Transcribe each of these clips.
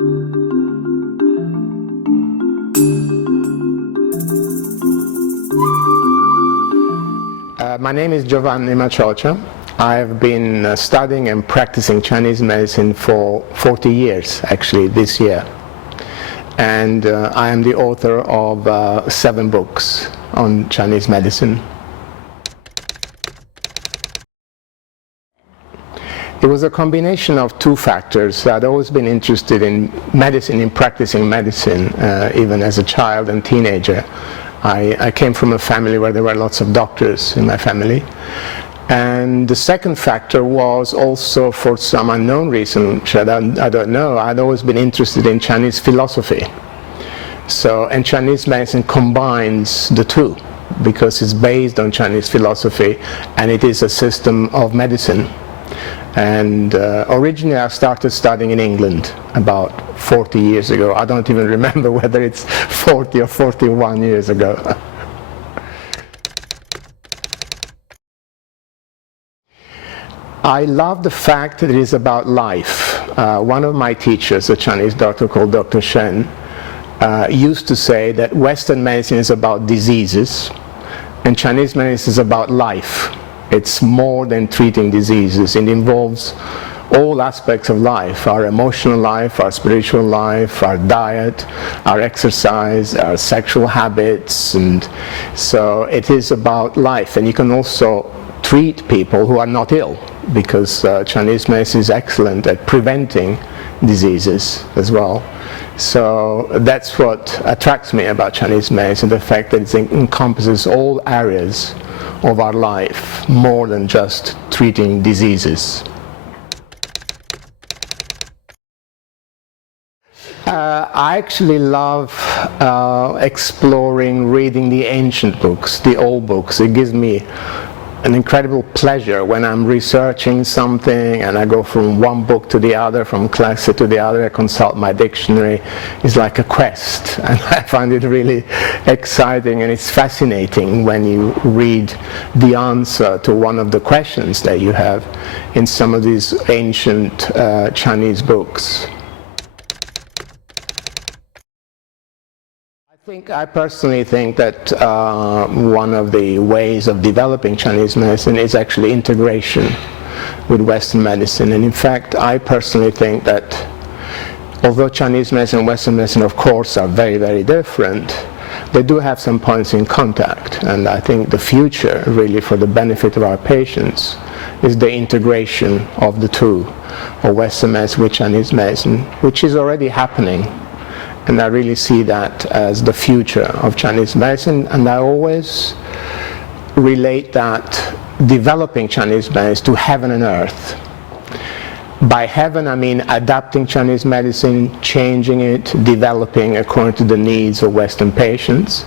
My name is Giovanni Maciocia. I've been studying and practicing Chinese medicine for 40 years, actually, this year. And I am the author of 7 books on Chinese medicine. It was a combination of 2 factors. I'd always been interested in medicine, in practicing medicine, even as a child and teenager. I came from a family where there were lots of doctors in my family. And the second factor was also, for some unknown reason, which I don't know, I'd always been interested in Chinese philosophy. And Chinese medicine combines the 2, because it's based on Chinese philosophy and it is a system of medicine. And originally I started studying in England about 40 years ago. I don't even remember whether it's 40 or 41 years ago. I love the fact that it is about life. One of my teachers, a Chinese doctor called Dr. Shen, used to say that Western medicine is about diseases and Chinese medicine is about life. It's more than treating diseases. It involves all aspects of life, our emotional life, our spiritual life, our diet, our exercise, our sexual habits, and so it is about life. And you can also treat people who are not ill, because Chinese medicine is excellent at preventing diseases as well. So that's what attracts me about Chinese medicine, the fact that it encompasses all areas of our life, more than just treating diseases. I actually love exploring, reading the ancient books, the old books. It gives me an incredible pleasure when I'm researching something and I go from one book to the other, from classic to the other. I consult my dictionary. It's like a quest, and I find it really exciting, and it's fascinating when you read the answer to one of the questions that you have in some of these ancient Chinese books. I personally think that one of the ways of developing Chinese medicine is actually integration with Western medicine. And in fact, I personally think that although Chinese medicine and Western medicine, of course, are very, very different, they do have some points in contact. And I think the future, really, for the benefit of our patients, is the integration of the 2, of Western medicine with Chinese medicine, which is already happening. And I really see that as the future of Chinese medicine, and I always relate that developing Chinese medicine to heaven and earth. By heaven, I mean adapting Chinese medicine, changing it, developing according to the needs of Western patients.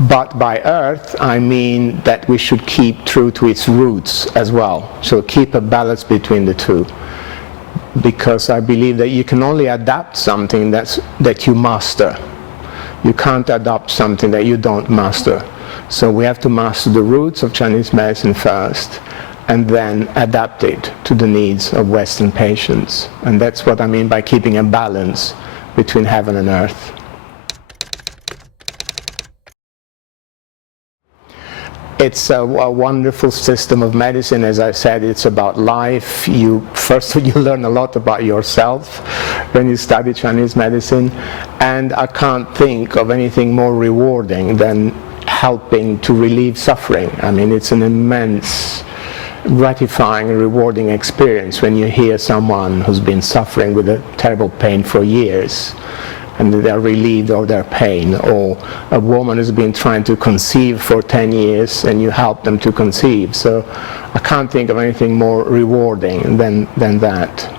But by earth, I mean that we should keep true to its roots as well. So keep a balance between the 2. Because I believe that you can only adapt something that you master. You can't adapt something that you don't master. So we have to master the roots of Chinese medicine first, and then adapt it to the needs of Western patients. And that's what I mean by keeping a balance between heaven and earth. It's a wonderful system of medicine. As I said, it's about life. First you learn a lot about yourself when you study Chinese medicine, and I can't think of anything more rewarding than helping to relieve suffering. I mean, it's an immense, gratifying and rewarding experience when you hear someone who's been suffering with a terrible pain for years, and they're relieved of their pain, or a woman has been trying to conceive for 10 years and you help them to conceive. So I can't think of anything more rewarding than that.